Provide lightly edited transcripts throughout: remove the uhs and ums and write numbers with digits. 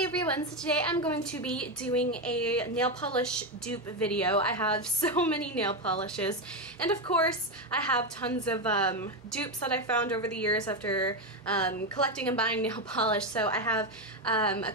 Hey everyone, so today I'm going to be doing a nail polish dupe video. I have so many nail polishes, and of course I have tons of dupes that I found over the years after collecting and buying nail polish. So I have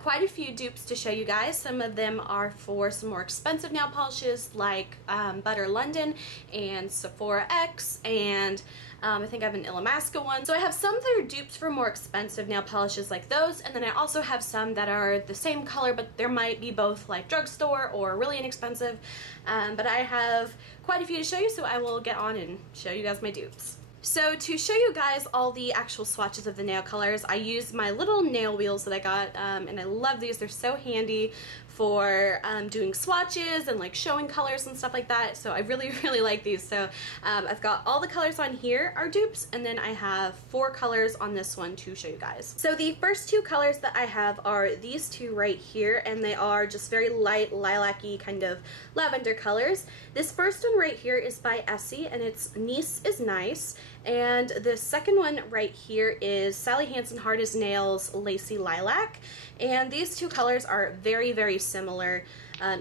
quite a few dupes to show you guys. Some of them are for some more expensive nail polishes like Butter London and Sephora X, and I think I have an Illamasqua one. So I have some that are dupes for more expensive nail polishes like those, and then I also have some that are the same color, but there might be both like drugstore or really inexpensive. But I have quite a few to show you, so I will get on and show you guys my dupes. So to show you guys all the actual swatches of the nail colors, I used my little nail wheels that I got, and I love these. They're so handy for doing swatches and like showing colors and stuff like that. So I really like these. So I've got all the colors on here are dupes, and then I have 4 colors on this one to show you guys. So the first 2 colors that I have are these 2 right here, and they are just very light lilac-y kind of lavender colors. This first one right here is by Essie, and it's Nice is Nice. And the second one right here is Sally Hansen Hard as Nails Lacy Lilac. And these 2 colors are very similar.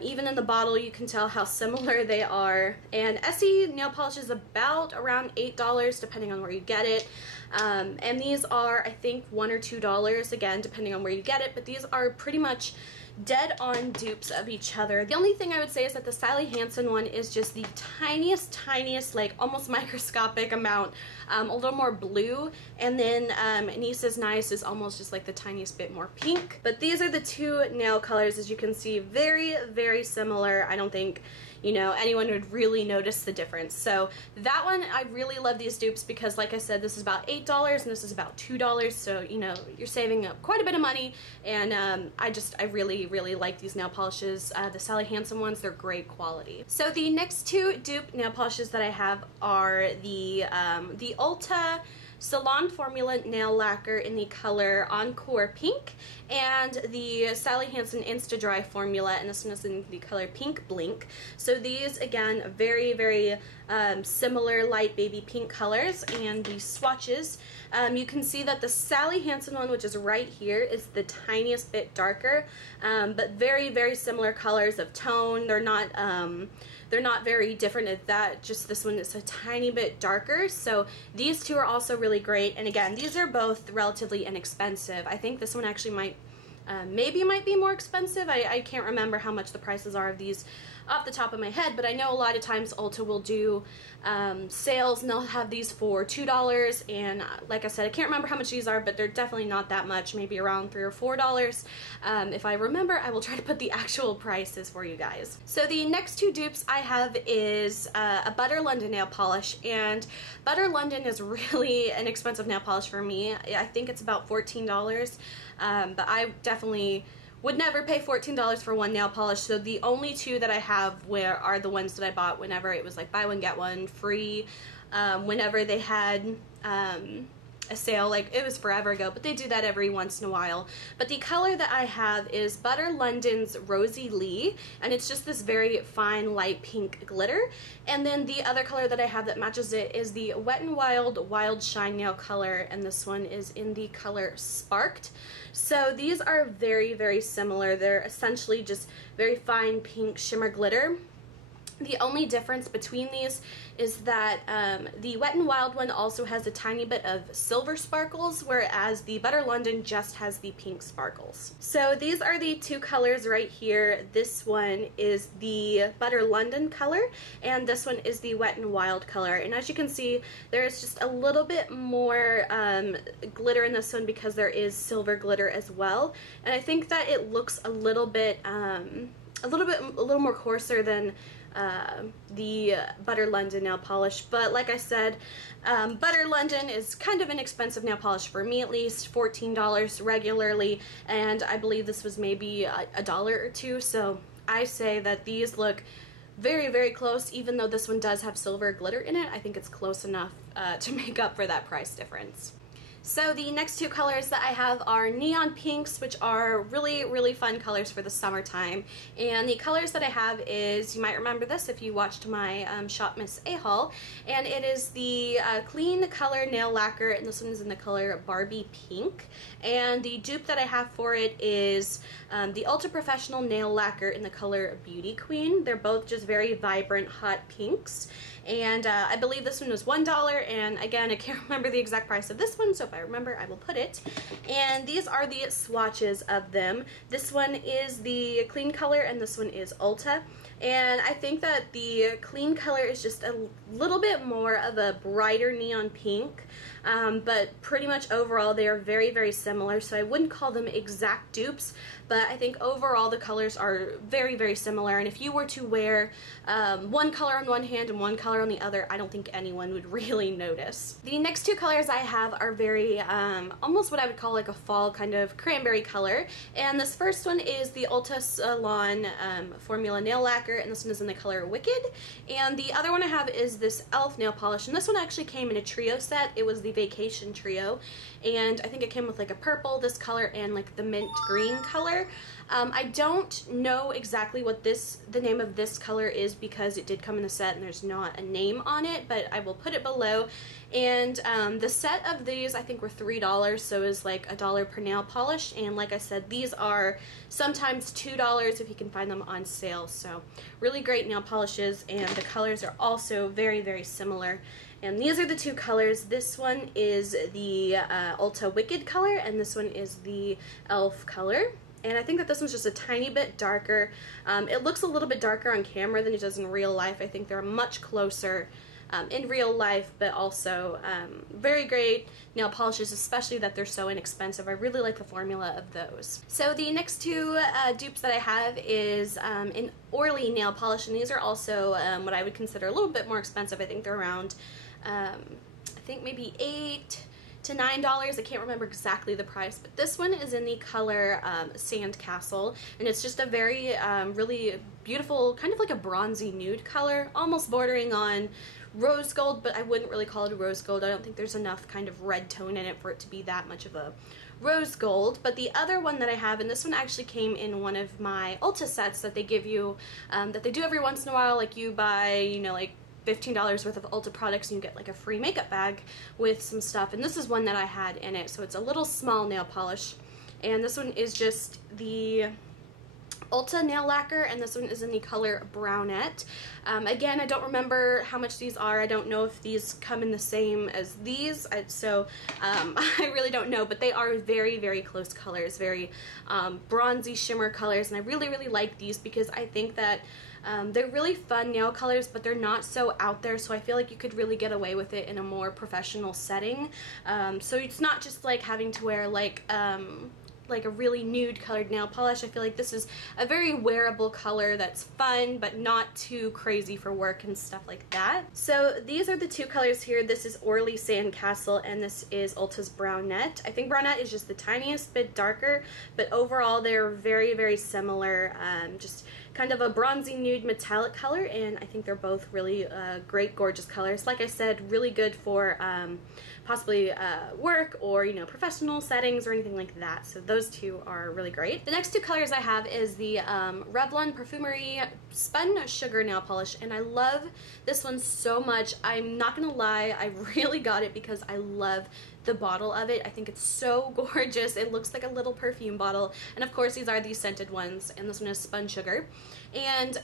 Even in the bottle you can tell how similar they are. And Essie nail polish is about around $8 depending on where you get it. And these are, I think, $1 or $2 again depending on where you get it, but these are pretty much dead on dupes of each other. The only thing I would say is that the Sally Hansen one is just the tiniest, like almost microscopic amount, a little more blue, and then Nice is Nice is almost just like the tiniest bit more pink. But these are the 2 nail colors, as you can see, very similar. I don't think, you know, anyone would really notice the difference. So that one, I really love these dupes because, like I said, this is about $8 and this is about $2, so you know, you're saving up quite a bit of money. And I really like these nail polishes. The Sally Hansen ones, they're great quality. So the next 2 dupe nail polishes that I have are the Ulta Salon Formula Nail Lacquer in the color Encore Pink, and the Sally Hansen Insta-Dri formula, and this one is in the color Pink Blink. So these, again, very similar light baby pink colors. And the swatches, you can see that the Sally Hansen one, which is right here, is the tiniest bit darker, but very similar colors of tone. They're not very different at that, just this one is a tiny bit darker. So these 2 are also really great, and again, these are both relatively inexpensive. I think this one actually might be more expensive. I can't remember how much the prices are of these off the top of my head, but I know a lot of times Ulta will do sales, and they'll have these for $2, and like I said, I can't remember how much these are, but they're definitely not that much, maybe around $3 or $4. If I remember, I will try to put the actual prices for you guys. So the next 2 dupes I have is a Butter London nail polish, and Butter London is really an expensive nail polish for me. I think it's about $14, but I definitely would never pay $14 for one nail polish. So the only 2 that I have are the ones that I bought whenever it was like buy one get one free, whenever they had a sale. Like, it was forever ago, but they do that every once in a while. But the color that I have is Butter London's Rosie Lee, and it's just this very fine light pink glitter. And then the other color that I have that matches it is the Wet n Wild Wild Shine nail color, and this one is in the color Sparked. So these are very similar. They're essentially just very fine pink shimmer glitter. The only difference between these is that the Wet n Wild one also has a tiny bit of silver sparkles, whereas the Butter London just has the pink sparkles. So these are the 2 colors right here. This one is the Butter London color, and this one is the Wet n Wild color. And as you can see, there is just a little bit more glitter in this one because there is silver glitter as well. And I think that it looks a little more coarser than the Butter London nail polish. But like I said, Butter London is kind of an expensive nail polish for me, at least $14 regularly, and I believe this was maybe $1 or $2. So I say that these look very close. Even though this one does have silver glitter in it, I think it's close enough to make up for that price difference. So the next two colors that I have are neon pinks, which are really, really fun colors for the summertime. And the colors that I have is, you might remember this if you watched my Shop Miss A haul, and it is the Klean color nail lacquer, and this one is in the color Barbie pink. And the dupe that I have for it is the Ultra Professional nail lacquer in the color Beauty Queen. They're both just very vibrant, hot pinks. And I believe this one was $1, and again, I can't remember the exact price of this one, so if I remember, I will put it. And these are the swatches of them. This one is the Klean color, and this one is Ulta. And I think that the Klean color is just a little bit more of a brighter neon pink, but pretty much overall they are very, very similar, so I wouldn't call them exact dupes, but I think overall the colors are very, very similar, and if you were to wear one color on one hand and one color on the other, I don't think anyone would really notice. The next two colors I have are very, almost what I would call like a fall kind of cranberry color, and this first one is the Ulta Salon Formula Nail Lacquer, and this one is in the color Wicked, and the other one I have is this e.l.f. nail polish, and this one actually came in a trio set. It was the Vacation Trio, and I think it came with like a purple, this color, and like the mint green color. I don't know exactly what the name of this color is because it did come in the set and there's not a name on it, but I will put it below. And the set of these I think were $3, so it was like $1 per nail polish, and like I said, these are sometimes $2 if you can find them on sale. So really great nail polishes, and the colors are also very, very similar. And these are the two colors. This one is the Ulta Wicked color, and this one is the e.l.f. color. And I think that this one's just a tiny bit darker. It looks a little bit darker on camera than it does in real life. I think they're much closer in real life, but also very great nail polishes, especially that they're so inexpensive. I really like the formula of those. So the next two dupes that I have is an Orly nail polish, and these are also what I would consider a little bit more expensive. I think they're around, I think maybe $8 to $9. I can't remember exactly the price, but this one is in the color Sandcastle, and it's just a very really beautiful, kind of like a bronzy nude color, almost bordering on rose gold, but I wouldn't really call it a rose gold. I don't think there's enough kind of red tone in it for it to be that much of a rose gold. But the other one that I have, and this one actually came in one of my Ulta sets that they give you, that they do every once in a while, like you buy, you know, like $15 worth of Ulta products and you get like a free makeup bag with some stuff, and this is one that I had in it. So it's a little small nail polish, and this one is just the Ulta nail lacquer, and this one is in the color Brownette. Again, I don't remember how much these are. I don't know if these come in the same as these, so I really don't know, but they are very, very close colors, very bronzy shimmer colors, and I really, really like these because I think that they're really fun nail colors, but they're not so out there, so I feel like you could really get away with it in a more professional setting. So it's not just like having to wear like a really nude colored nail polish. I feel like this is a very wearable color that's fun but not too crazy for work and stuff like that. So these are the two colors here. This is Orly Sandcastle, and this is Ulta's Brownette. I think Brownette is just the tiniest bit darker, but overall they're very, very similar. Just kind of a bronzy nude metallic color, and I think they're both really great, gorgeous colors. Like I said, really good for possibly work or, you know, professional settings or anything like that. So those two are really great. The next two colors I have is the Revlon Parfumerie Spun Sugar Nail Polish, and I love this one so much. I'm not gonna lie, I really got it because I love the bottle of it. I think it's so gorgeous. It looks like a little perfume bottle, and of course these are the scented ones, and this one is Spun Sugar. And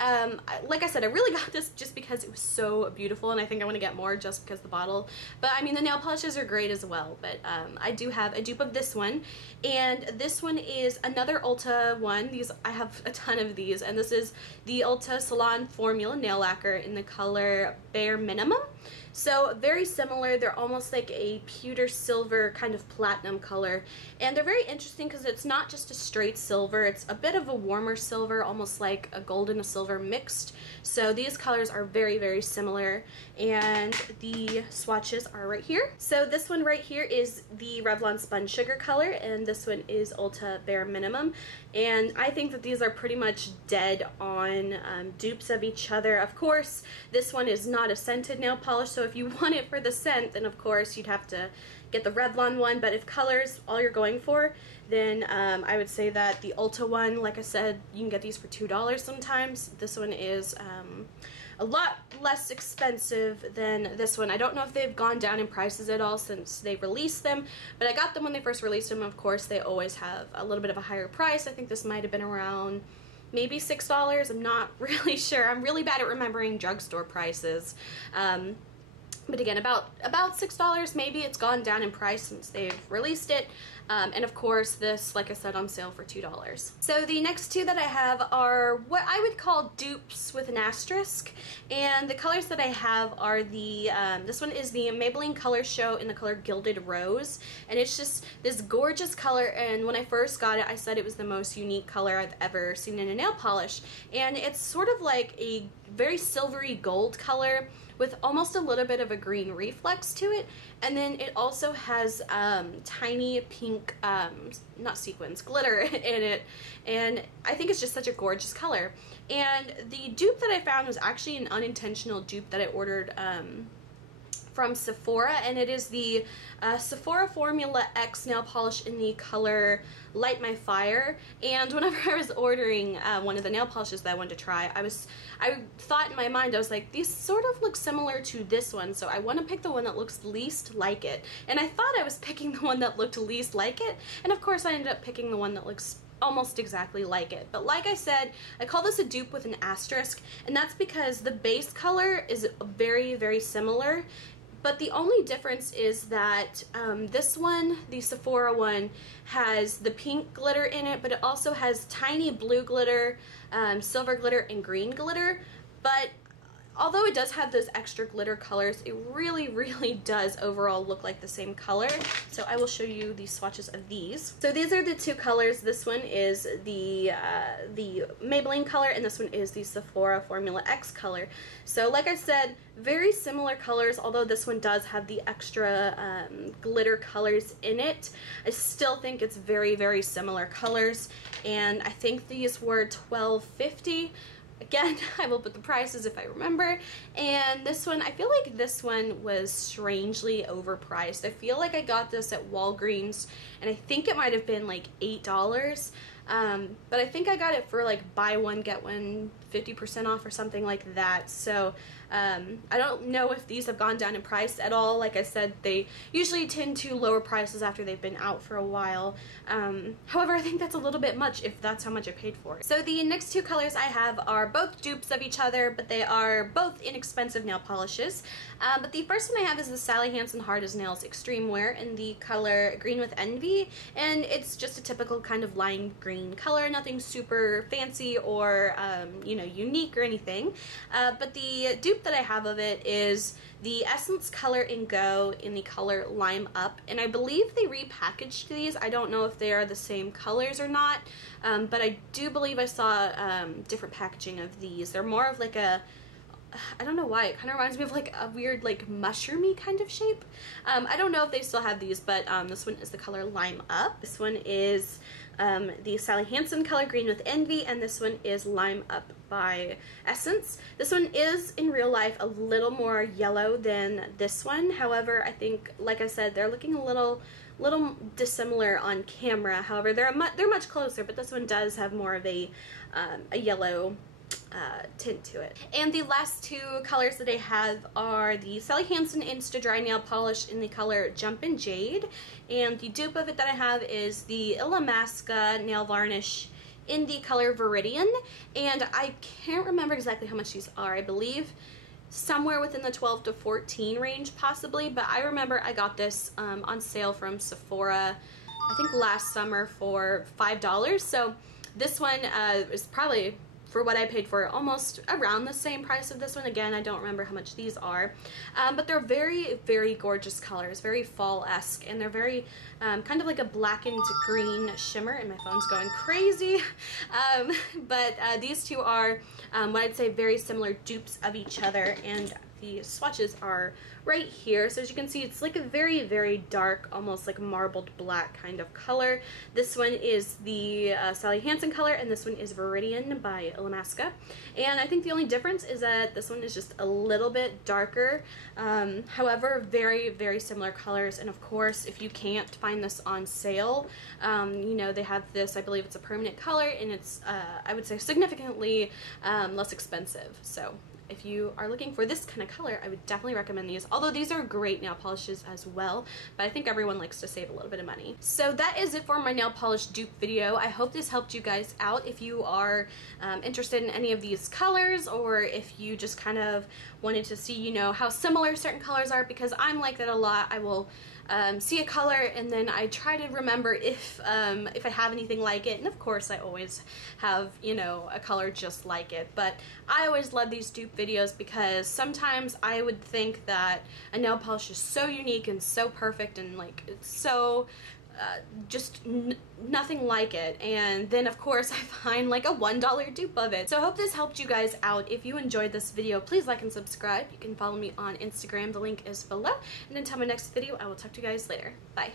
like I said, I really got this just because it was so beautiful, and I think I want to get more just because of the bottle. But I mean, the nail polishes are great as well, but I do have a dupe of this one, and this one is another Ulta one. I have a ton of these, and this is the Ulta Salon Formula Nail Lacquer in the color Bare Minimum. So very similar. They're almost like a pewter silver kind of platinum color, and they're very interesting because it's not just a straight silver, it's a bit of a warmer silver, almost like a gold and a silver mixed. So these colors are very, very similar, and the swatches are right here. So this one right here is the Revlon Spun Sugar color, and this one is Ulta Bare Minimum, and I think that these are pretty much dead on dupes of each other. Of course, this one is not a scented nail polish, so if you want it for the scent, then of course you'd have to, get the Revlon one, but if colors all you're going for, then I would say that the Ulta one, like I said, you can get these for $2 sometimes. This one is a lot less expensive than this one. I don't know if they've gone down in prices at all since they released them, but I got them when they first released them. Of course, they always have a little bit of a higher price. I think this might have been around maybe $6. I'm not really sure. I'm really bad at remembering drugstore prices. But again, about $6 maybe. It's gone down in price since they've released it. And of course this, like I said, on sale for $2. So the next two that I have are what I would call dupes with an asterisk. And the colors that I have are the, this one is the Maybelline Color Show in the color Gilded Rose. And it's just this gorgeous color, and when I first got it, I said it was the most unique color I've ever seen in a nail polish. And it's sort of like a very silvery gold color with almost a little bit of a green reflex to it, and then it also has tiny pink, not sequins, glitter in it, and I think it's just such a gorgeous color. And the dupe that I found was actually an unintentional dupe that I ordered from Sephora, and it is the Sephora Formula X nail polish in the color Light My Fire. And whenever I was ordering one of the nail polishes that I wanted to try, I thought in my mind, I was like, these sort of look similar to this one, so I want to pick the one that looks least like it. And I thought I was picking the one that looked least like it, and of course I ended up picking the one that looks almost exactly like it. But like I said, I call this a dupe with an asterisk, and that's because the base color is very, very similar. But the only difference is that this one, the Sephora one, has the pink glitter in it, but it also has tiny blue glitter, silver glitter, and green glitter. But although it does have those extra glitter colors, it really, really does overall look like the same color. So I will show you the swatches of these. So these are the two colors. This one is the Maybelline color, and this one is the Sephora Formula X color. So like I said, very similar colors, although this one does have the extra glitter colors in it. I still think it's very, very similar colors, and I think these were $12.50. Again, I will put the prices if I remember. And this one, I feel like this one was strangely overpriced. I feel like I got this at Walgreens, and I think it might have been like $8. But I think I got it for like buy one, get one 50% off or something like that. So I don't know if these have gone down in price at all. Like I said, they usually tend to lower prices after they've been out for a while. However, I think that's a little bit much if that's how much I paid for it. So the next two colors I have are both dupes of each other, but they are both inexpensive nail polishes. But the first one I have is the Sally Hansen Hard as Nails Extreme Wear in the color Green with Envy, and it's just a typical kind of lime green color, nothing super fancy or you know, unique or anything. But the dupe that I have of it is the Essence Color and Go in the color Lime Up, and I believe they repackaged these. I don't know if they are the same colors or not, but I do believe I saw different packaging of these. They're more of like a, I don't know why, it kind of reminds me of like a weird like mushroomy kind of shape. I don't know if they still have these, but this one is the color Lime Up. This one is the Sally Hansen color Green with Envy, and this one is Lime Up by Essence. This one is in real life a little more yellow than this one. However, I think, like I said, they're looking a little dissimilar on camera. However, they're much closer, but this one does have more of a yellow tint to it. And the last two colors that I have are the Sally Hansen Insta-Dri nail polish in the color Jumpin Jade, and the dupe of it that I have is the Illamasqua nail varnish in the color Viridian, and I can't remember exactly how much these are. I believe somewhere within the 12 to 14 range possibly, but I remember I got this on sale from Sephora, I think last summer, for $5. So this one is probably, for what I paid for it, almost around the same price of this one. Again, I don't remember how much these are, but they're very, very gorgeous colors, very fall-esque, and they're very kind of like a blackened green shimmer, and my phone's going crazy. But these two are what I'd say very similar dupes of each other, and the swatches are right here. So as you can see, it's like a very, very dark, almost like marbled black kind of color. This one is the Sally Hansen color, and this one is Viridian by Illamasqua. And I think the only difference is that this one is just a little bit darker. However, very, very similar colors. And of course, if you can't find this on sale, you know, they have this, I believe it's a permanent color, and it's, I would say, significantly less expensive. So if you are looking for this kind of color, I would definitely recommend these, although these are great nail polishes as well, but I think everyone likes to save a little bit of money. So that is it for my nail polish dupe video. I hope this helped you guys out. If you are interested in any of these colors, or if you just kind of wanted to see, you know, how similar certain colors are, because I'm like that a lot. I will see a color and then I try to remember if I have anything like it, and of course I always have, you know, a color just like it. But I always love these dupe videos because sometimes I would think that a nail polish is so unique and so perfect and like it's so just nothing like it, and then of course I find like a $1 dupe of it. So I hope this helped you guys out. If you enjoyed this video, please like and subscribe. You can follow me on Instagram, the link is below, and until my next video, I will talk to you guys later. Bye.